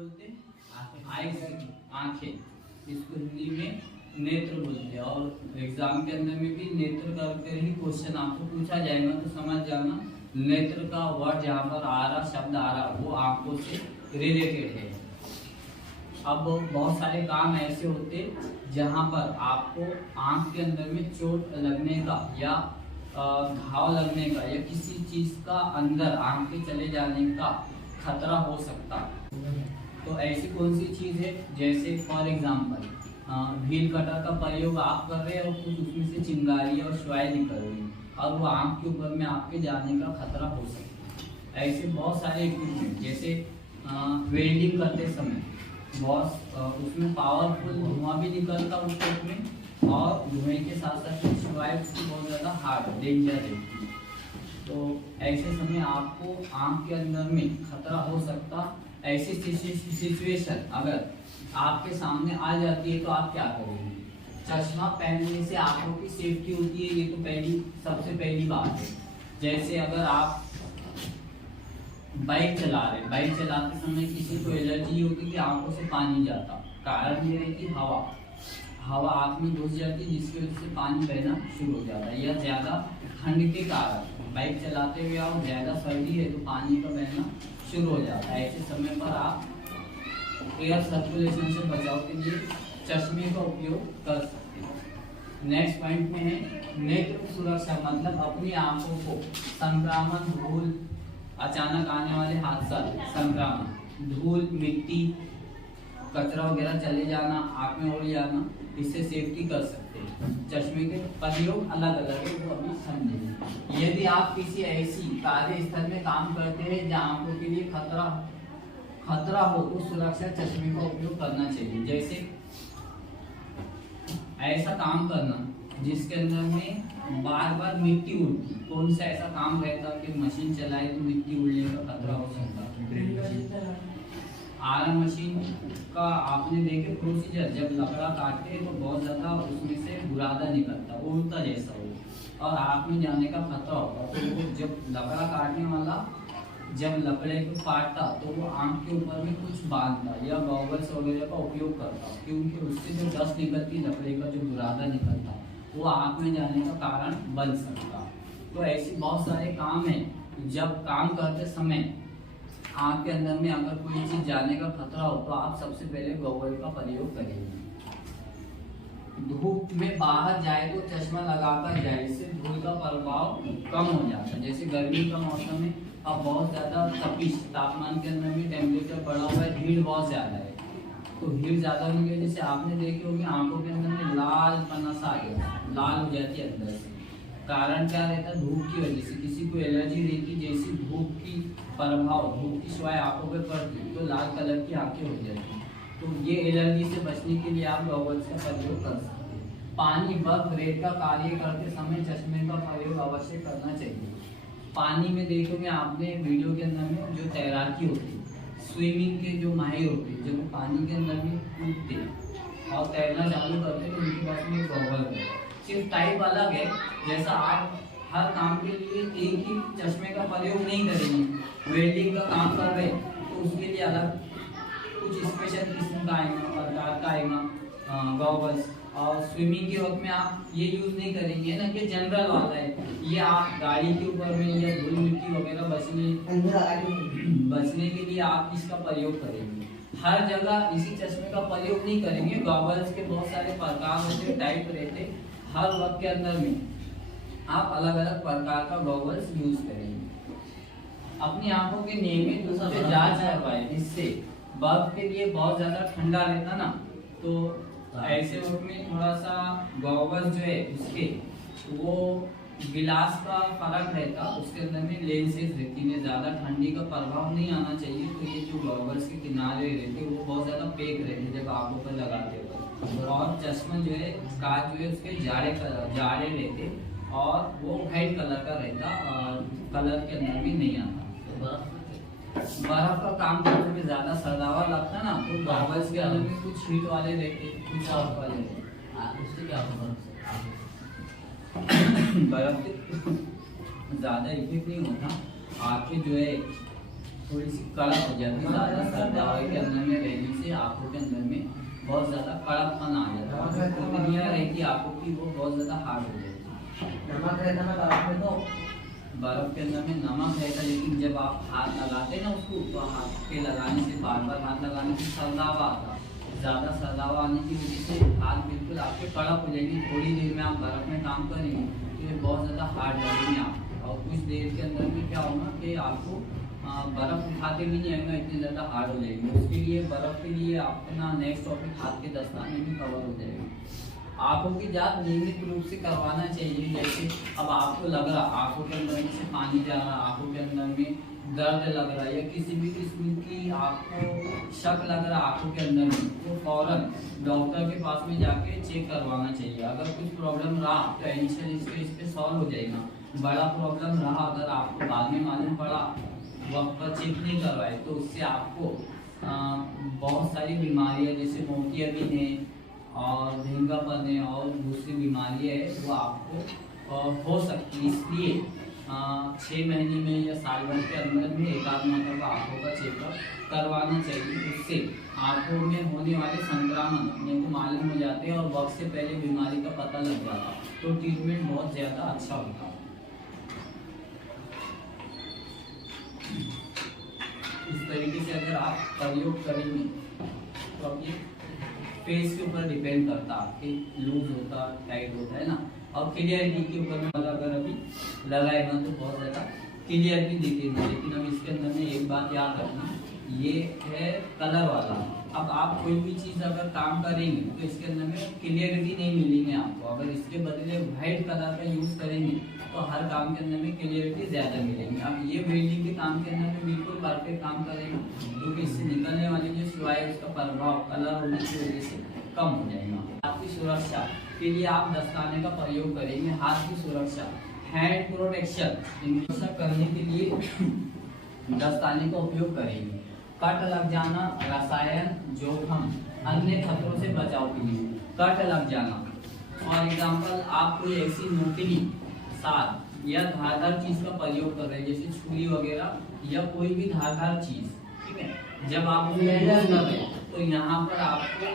बोलते हैं? आइस, आंखें। इसको हिंदी में नेत्र बोलते हैं। और एग्जाम के अंदर में भी नेत्र करके ही क्वेश्चन आपको पूछा जाएगा, तो समझ जाना नेत्र का वर्ड जहाँ पर आ रहा, शब्द आ रहा, वो आंखों से रिलेटेड है। अब बहुत सारे काम ऐसे होते जहाँ पर आपको आंख के अंदर में चोट लगने का या घाव लगने का या किसी चीज का अंदर आंख के चले जाने का खतरा हो सकता। तो ऐसी कौन सी चीज है, जैसे फॉर एग्जाम्पल व्हील कटर का प्रयोग आप कर रहे हैं और कुछ उसमें से चिंगारी और श्वाय निकल रही और वो आंख के ऊपर में आपके जाने का खतरा हो सकता है। ऐसे बहुत सारे इक्विपमेंट, जैसे वेल्डिंग करते समय बहुत उसमें पावरफुल धुआं भी निकलता उस टेप में, और धुएं के साथ साथ श्वाय उसकी बहुत ज़्यादा हार्ड डेंजर है। तो ऐसे समय आपको आंख के अंदर में खतरा हो सकता। ऐसी सिचुएशन अगर आपके सामने आ जाती है तो आप क्या करेंगे? चश्मा पहनने से आंखों की सेफ्टी होती है, ये तो सबसे पहली बात है। जैसे अगर आप बाइक चला रहे, बाइक चलाते समय किसी को एलर्जी होती कि आंखों से पानी जाता, कारण ये है कि हवा आंख में घुस जाती है, जिसकी वजह से पानी बहना शुरू हो जाता है। या ज्यादा ठंड के कारण बाइक चलाते हुए और ज्यादा सर्दी है तो पानी का बहना शुरू हो जाता है। ऐसे समय पर आप एयर सर्कुलेशन से बचाव के लिए चश्मे का उपयोग कर सकते हैं। नेक्स्ट पॉइंट में है नेत्र सुरक्षा, मतलब अपनी आंखों को संक्रामक, धूल, अचानक आने वाले हादसा, संक्रामक, धूल, मिट्टी, कचरा वगैरह चले जाना, आँख में उड़ जाना, इससे सेफ्टी कर सकते हैं। चश्मे के प्रयोग अलग अलग है, वो अभी समझेंगे। यदि आप किसी ऐसी कार्यस्थल में काम करते हैं जहाँ आंखों के लिए खतरा हो तो सुरक्षा चश्मे का उपयोग करना चाहिए। जैसे ऐसा काम करना जिसके अंदर में बार बार मिट्टी उड़ती, कौन सा ऐसा काम रहता कि मशीन चलाए तो मिट्टी उड़ने का खतरा हो सकता। आयरन मशीन का आपने देखे प्रोसीजर, जब लकड़ा काटते हैं तो बहुत ज्यादा उसमें से बुरादा निकलता, उड़ता जैसा हो और आँख में जाने का खतरा होता। तो जब लकड़ा काटने वाला जब लकड़े को काटता तो वो आँख के ऊपर में कुछ बांधता या गॉगल्स वगैरह का उपयोग करता, क्योंकि उससे जो डस्ट निकलती, लकड़े का जो बुरादा निकलता, वो आँख में जाने का कारण बन सकता। तो ऐसे बहुत सारे काम हैं, जब काम करते समय आँख के अंदर में अगर कोई चीज जाने का खतरा हो तो आप सबसे पहले गॉगल का प्रयोग करेंगे। धूप में बाहर जाए तो चश्मा लगाकर जाए, इससे धूल का प्रभाव कम हो जाता है। जैसे गर्मी का मौसम में अब बहुत ज्यादा तपिश, तापमान के अंदर में टेम्परेचर बढ़ा हुआ है, हीट बहुत ज्यादा है, तो हीट ज्यादा होने की वजह से आपने देखे होंगे आंखों के अंदर में लाल पन्ना सा आ गया, लाल हो जाती है अंदर से। कारण क्या रहता है? धूप की वजह से। किसी को एलर्जी रहती, जैसी धूप की प्रभाव, धूप की श्वाय आंखों पे पड़ती तो लाल कलर की आंखें हो जाती। तो ये एलर्जी से बचने के लिए आप गॉगल्स का प्रयोग कर सकते हैं। पानी, बर्फ, रेत का कार्य करते समय चश्मे का प्रयोग अवश्य करना चाहिए। पानी में देखोगे आपने वीडियो के अंदर में जो तैराकी होती है, स्विमिंग के जो माहिर होते हैं, जब पानी के अंदर में कूदते और तैरना चालू करते हैं तो उनके पास में गॉगल है। सिर्फ टाइप अलग है, जैसा आप हर काम के लिए एक ही चश्मे का प्रयोग नहीं करेंगे। वेल्डिंग का काम कर रहे तो उसके लिए अलग कुछ स्पेशल किस्म का आएगा, प्रकार का आएगा गॉगल्स। और स्विमिंग के वक्त में आप ये यूज नहीं करेंगे ना कि जनरल वाला है, ये आप गाड़ी के ऊपर में या धूल मिट्टी वगैरह बचने के लिए आप इसका प्रयोग करेंगे। हर जगह इसी चश्मे का प्रयोग नहीं करेंगे। गॉगल्स के बहुत सारे प्रकार होते, टाइप रहते, हर वक्त के अंदर में आप अलग अलग प्रकार का गॉगल्स यूज करेंगे। अपनी आंखों के नियमित रूप से जांच करवाएं, जिससे बर्फ के लिए बहुत ज्यादा ठंडा रहता ना, तो ऐसे वक्त में थोड़ा सा गॉगल्स जो है उसके वो गिलास का फर्क रहता, उसके अंदर में लेंसेज रहती है, ज्यादा ठंडी का प्रभाव नहीं आना चाहिए। तो ये जो गॉगल्स के किनारे रहते वो बहुत ज्यादा पैक रहते जब आंखों पर लगाते हो, और चश्मा जो है कांच जो है उसके जाड़े रहते और वो व्हाइट कलर का रहता और कलर के अंदर भी नहीं आता। बर्फ का काम करने में ज्यादा सरदावा लगता ना, तो गॉगल्स के अंदर में कुछ हीट वाले रहते, कुछ सॉफ्ट वाले रहते। उससे क्या होगा? बर्फ से ज्यादा इफेक्ट नहीं होता, आंखें जो है थोड़ी सी कड़क हो जाती है, ज़्यादा सर्द हवा के अंदर में रहने से आंखों के अंदर में बहुत ज़्यादा कड़कपन आ जाता है, जो दुनिया रहती है आंखों की वो बहुत ज़्यादा हार्ड हो जाती है। नमक रहता ना बर्फ में, तो बर्फ के अंदर में नमक रहता, लेकिन जब आप हाथ लगाते हैं ना उसको, तो हाथ पे लगाने से, बार बार हाथ लगाने से सर्दावा आता, ज़्यादा सर्दावा आने की वजह से हाथ बिल्कुल आपके कड़क हो जाएंगे। थोड़ी देर में आप बर्फ में काम करेंगे तो ये बहुत ज़्यादा हार्ड लगेंगे आप, और कुछ देर के अंदर में क्या होगा कि आपको बर्फ़ उठाते भी नहीं आएगा, इतने ज़्यादा हार्ड हो जाएंगे। उसके लिए बर्फ़ के लिए अपना नेक्स्ट टॉपिक हाथ के दस्ताने भी कवर हो जाएगा। आंखों की जांच नियमित रूप से करवाना चाहिए। जैसे अब आपको लग रहा आंखों के अंदर से पानी जा रहा, आंखों के अंदर में दर्द लग रहा है, या किसी भी किस्म की आपको शक लग रहा आंखों के अंदर में, तो फौरन डॉक्टर के पास में जाके चेक करवाना चाहिए। अगर कुछ प्रॉब्लम रहा तो इनिशियल इस पे सॉल्व हो जाएगा। बड़ा प्रॉब्लम रहा अगर आपको बाद में मालूम पड़ा, वक्त पर चेक नहीं करवाए, तो उससे आपको बहुत सारी बीमारियां जैसे मोतियाबिंद है और ढींगापन है और दूसरी बीमारियां है वो आपको हो सकती है। इसलिए 6 महीने में या साल भर के अंदर में एक आध मतलब आंखों का चेकअप करवाना चाहिए। उससे आंखों में होने वाले संक्रमण अपने को मालूम हो जाते हैं और वक्त से पहले बीमारी का पता लग जाता, तो ट्रीटमेंट बहुत ज़्यादा अच्छा होता है। इस तरीके से अगर आप प्रयोग करेंगे तो आपके फेस के ऊपर डिपेंड करता है, आपके लूज होता टाइट होता है ना, और क्लियरिटी के ऊपर में अगर अभी लगाएगा तो बहुत ज़्यादा क्लियर भी दिखेगा। लेकिन अब इसके अंदर में एक बात याद रखना, ये है कलर वाला। अब आप कोई भी चीज़ अगर काम करेंगे तो इसके अंदर में क्लियरिटी नहीं मिलेगी आपको। अगर इसके बदले वाइट कलर का यूज़ करेंगे तो हर काम के अंदर में क्लियरिटी ज़्यादा मिलेगी। अब ये वेल्डिंग के काम के अंदर में बिल्कुल परफेक्ट काम करेगा, क्योंकि इससे निकलने वाली जो सिवाय उसका प्रभाव कलर होने की वजह से कम हो जाएगा। हाथ की सुरक्षा के लिए आप दस्ताने का प्रयोग करेंगे। हाथ की सुरक्षा, हैंड प्रोटेक्शन करने के लिए दस्ताने का उपयोग करेंगे। कट लग जाना, रसायन जोखिम, अन्य खतरों से बचाव के लिए कट लग जाना। फॉर एग्जाम्पल आप कोई ऐसी नुकीली साथ या धारदार चीज का प्रयोग कर रहे हैं, जैसे छुरी वगैरह या कोई भी धारदार चीज, ठीक है, जब आप उसको यूज कर रहे हैं तो यहाँ पर आपको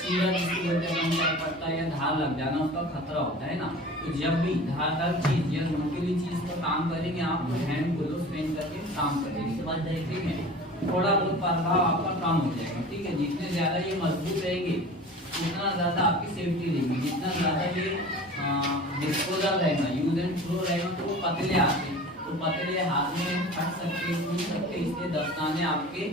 सीधा जिसकी वजह से पड़ता है या धार लग जाना उसका खतरा होता है ना। तो जब भी धारदार चीज या नुकीली चीज पर काम करेंगे आप तो हैंड ग्लोव्स पहन करके काम करेंगे। इसके बाद देखेंगे थोड़ा बहुत प्रभाव आपका कम हो जाएगा, ठीक है। जितने ज्यादा ये मजबूत रहेंगे उतना ज्यादा आपकी सेफ्टी रहेगी। जितना ज्यादा ये डिस्पोजल रहेगा, यूज एंड थ्रो रहेगा, तो वो पतले आते हैं, तो पतले हाथ में फट सकते, छू सकते। इसलिए दस्ताने आपके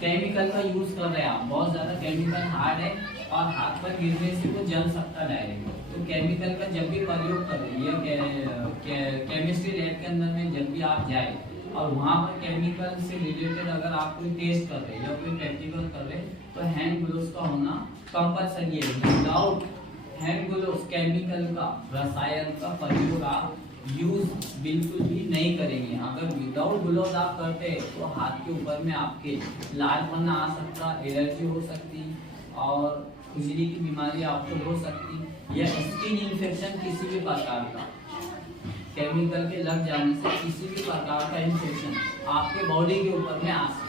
केमिकल का यूज कर रहे हैं आप, बहुत ज्यादा केमिकल हार्ड है और हाथ पर गिरने से वो जल सकता है डायरेक्ट। तो केमिकल का जब भी प्रयोग कर रहे हैं केमिस्ट्री लैब के अंदर में जब भी आप जाए और वहाँ पर केमिकल से रिलेटेड अगर आप कोई टेस्ट कर रहे हैं या कोई प्रैक्टिकल कर रहे हैं तो हैंड ग्लोव्स का होना कंपलसरी है। विदाउट हैंड ग्लोव्स केमिकल का, रसायन का प्रयोग आप यूज बिल्कुल भी नहीं करेंगे। अगर विदाउट ग्लोव्स आप करते हैं तो हाथ के ऊपर में आपके लालपन आ सकता, एलर्जी हो सकती और खुजली की बीमारी आपको हो सकती, या स्किन इन्फेक्शन किसी भी प्रकार का केमिकल के लग जाने से किसी भी प्रकार का इन्फेक्शन आपके बॉडी के ऊपर में आ सकता।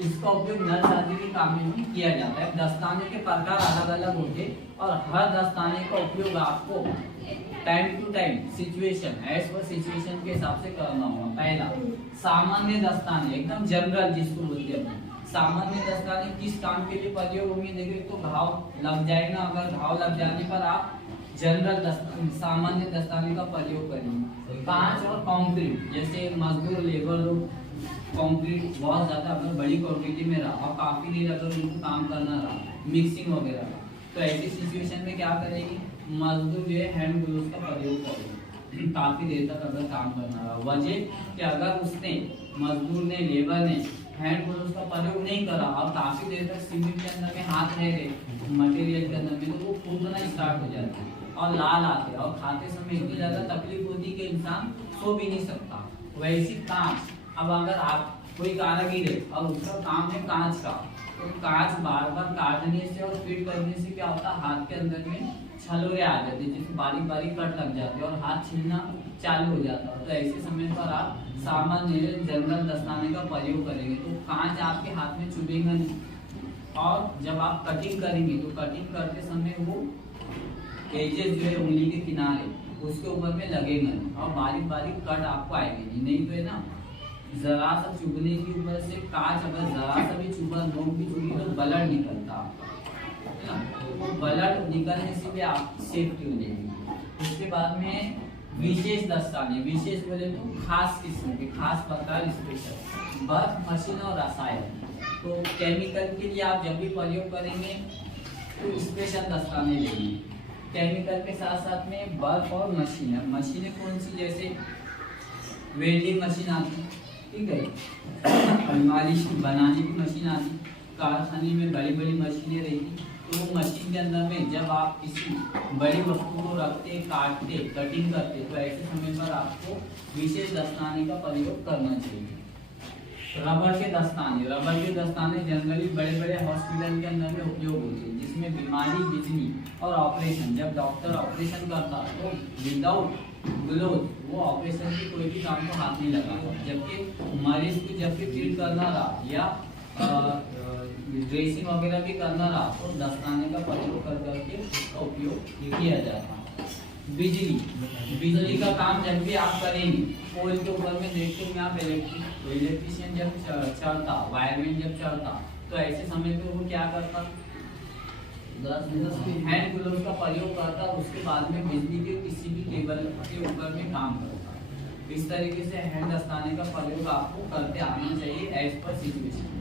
इसका उपयोग नल शादी के काम में भी किया जाता है। दस्ताने के प्रकार अलग अलग होते और हर दस्ताने का उपयोग आपको time to time situation as per situation के हिसाब से करना होगा। पहला, सामान्य दस्ताने एकदम जनरल जिसको बोलते हैं। सामान्य दस्ताने किस काम के लिए प्रयोग होंगे? देखिए, तो घाव लग जाएगा, अगर घाव लग जाने पर आप जनरल सामान्य दस्ताने का प्रयोग करेंगे। कांच और कंक्रीट, जैसे मजदूर लेबर लोग कंक्रीट बहुत ज्यादा अगर बड़ी क्वांटिटी में रहा और काफी देर अगर उनको काम करना रहा, मिक्सिंग वगैरह का, तो ऐसी सिचुएशन में क्या करेंगे? मजदूर जो है हैंड ग्लोव्स का प्रयोग करेंगे काफी देर तक अगर काम करना रहा। वजह कि अगर उसने मजदूर ने, लेबर ने हैंड ग्लोव्स का प्रयोग नहीं करा और काफी देर तक सीमेंट के अंदर में हाथ रह गए मटेरियल के अंदर में, तो वो फूटना स्टार्ट हो जाता है और लाल आते और खाते समय इतनी ज्यादा तकलीफ होती कि इंसान सो भी नहीं सकता। वैसी कांच, अब अगर आप कोई कारीगर है और उसका काम है कांच का, तो कांच बार बार काटने से और फिट करने से क्या होता है, हाथ के अंदर में छलोरे आ जाते हैं, जिससे बारीक बारीक कट लग जाते हैं और हाथ छिलना चालू हो जाता है। तो ऐसे समय पर आप सामान्य जनरल दस्ताने का प्रयोग करेंगे तो कांच आपके हाथ में चुभेगा नहीं। और जब आप कटिंग करेंगे तो कटिंग करते समय वो एजेस जो है उंगली के किनारे उसके ऊपर में लगेगा नहीं और बारीक बारीक कट आपको आएगी नहीं तो है ना, जरा सा चुभने की ऊपर से कांच अगर जरा सा भी चुभा, नोक भी चुभी तो ब्लड निकलता है ना, तो ब्लड निकलने से भी आप सेफ्टी हो जाएगी। उसके बाद में विशेष दस्ताने, विशेष बोले तो खास किस्म के, खास प्रकार, स्पेशल बर्फ, मशीन और रसायन। तो केमिकल के लिए आप जब भी प्रयोग करेंगे तो स्पेशल दस्ताने लेंगे। केमिकल के साथ साथ में बर्फ और मशीन है। मशीनें कौन सी, जैसे वेल्डिंग मशीन आती, ठीक है, अलमारी बनाने की मशीन आती, कारखाने में बड़ी बड़ी मशीनें रहती। तो वो मशीन के अंदर में जब आप किसी बड़ी वस्तु को रखते, काटते, कटिंग करते तो ऐसे समय पर आपको विशेष दस्ताने का प्रयोग करना चाहिए। रबर के दस्ताने, रबर के दस्ताने जनरली बड़े बड़े हॉस्पिटल के अंदर में उपयोग होते हैं, जिसमें बीमारी, बिजली और ऑपरेशन, जब डॉक्टर ऑपरेशन करता तो विदाउट ग्लोव वो ऑपरेशन की कोई भी काम को हाथ नहीं लगाता, जबकि मरीज को जब भी ट्रीट करना रहा या ड्रेसिंग वगैरह भी करना रहा तो दस्ताने का प्रयोग कर करके उसका उपयोग किया जाता है। बिजली, बिजली का काम जब भी आप करेंगे, पोल के ऊपर में देखते हैं आप इलेक्ट्रिशियन जब चलता, वायरमैन जब चलता तो ऐसे समय पे वो क्या करता, हैंड ग्लोव्स का प्रयोग करता, उसके बाद में बिजली के किसी भी केबल के ऊपर में काम करता। इस तरीके से हैंड दस्ताने का प्रयोग आपको करते आना चाहिए एज पर सिचुएशन।